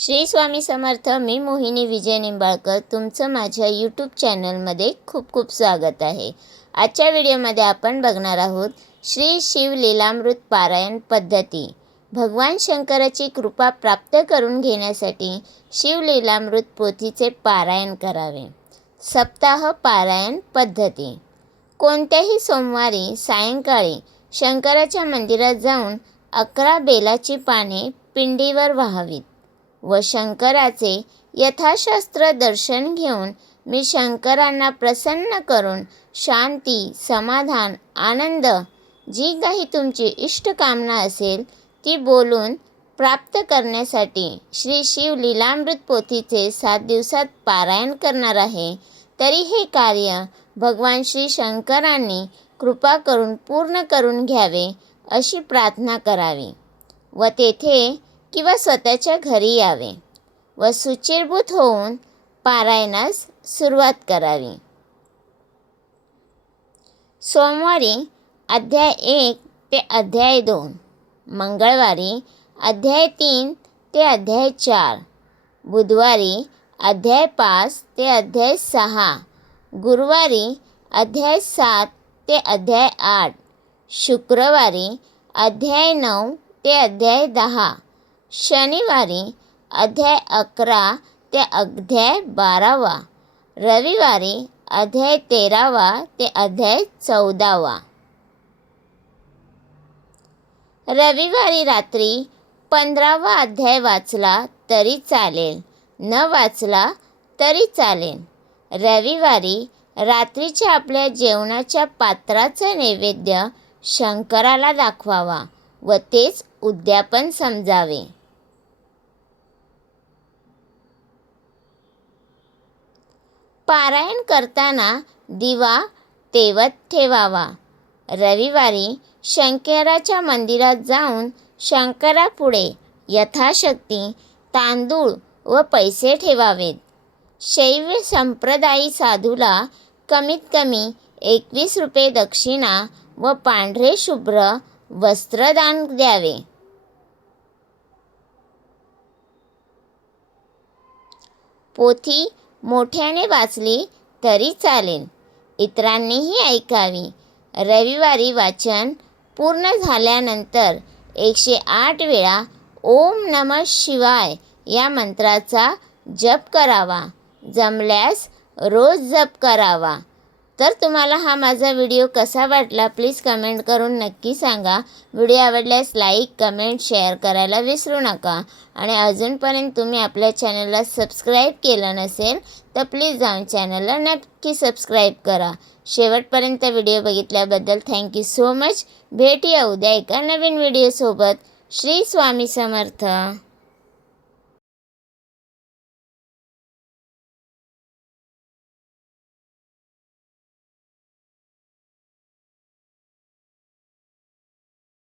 श्री स्वामी समर्थ. मी मोहिनी विजय निंबाळकर तुमचं माझ्या यूट्यूब चॅनलमध्ये खूप खूप स्वागत आहे. आजच्या व्हिडिओमध्ये आपण बघणार आहोत श्री शिव लीलामृत पारायण पद्धती. भगवान शंकराची कृपा प्राप्त करून घेण्यासाठी शिव लीलामृत पोथीचे पारायण करावे. सप्ताह पारायण पद्धती. कोणत्याही सोमवारी सायंकाळी शंकराच्या मंदिरात जाऊन 11 बेलाची पाने पिंडीवर वाहावीत व शंकराचे यथाशास्त्र दर्शन घेऊन मी शंकरांना प्रसन्न करून शांती, समाधान, आनंद, जी काही तुमची इष्टकामना असेल ती बोलून प्राप्त करण्यासाठी श्री शिव लीलामृत पोथीचे 7 दिवसात पारायण करणार आहे. तरी हे कार्य भगवान श्री शंकरांनी कृपा करून पूर्ण करून घ्यावे अशी प्रार्थना करावी व तेथे किंवा स्वतःच्या घरी यावे व शुचिर्भूत होऊन पारायणास सुरुवात करावी. सोमवारी अध्याय 1 ते अध्याय 2, मंगळवारी अध्याय 3 ते अध्याय 4, बुधवारी अध्याय 5 ते अध्याय 6, गुरुवारी अध्याय 7 ते अध्याय 8, शुक्रवारी अध्याय 9 ते अध्याय 10, शनिवारी अध्याय 11 ते अध्याय 12, रविवारी अध्याय 13 ते अध्याय 14. रविवारी रात्री 15वा अध्याय वाचला तरी चालेल, न वाचला तरी चालेल. रविवारी रात्रीच्या आपल्या जेवणाच्या पात्राचा नैवेद्य शंकराला दाखवावा व तेच उद्यापन समजावे. पारायण करताना दिवा तेवत ठेवावा. रविवारी शंकराच्या मंदिरात जाऊन शंकरापुढे यथाशक्ती तांदूळ व पैसे ठेवावेत. शैव संप्रदायी साधूला कमीत कमी 21 रुपये दक्षिणा व पांढरे शुभ्र वस्त्रदान द्यावे. पोथी मोठ्याने वाचली तरी चालेल, इतरांनीही ऐकावी. रविवारी वाचन पूर्ण झाल्यानंतर 108 वेळा ओम नमः शिवाय या मंत्राचा जप करावा. जमल्यास रोज जप करावा. तर तुम्हाला हा माझा व्हिडिओ कसा वाटला प्लीज कमेंट करून नक्की सांगा. व्हिडिओ आवडल्यास लाईक, कमेंट, शेअर करायला विसरू नका. आणि अजूनपर्यंत तुम्ही आपल्या चॅनलला सबस्क्राईब केलं नसेल तर प्लीज जाऊन चॅनलला नक्की सबस्क्राईब करा. शेवटपर्यंत व्हिडिओ बघितल्याबद्दल थँक्यू सो मच. भेटूया उद्या एका नवीन व्हिडिओसोबत. श्री स्वामी समर्थ.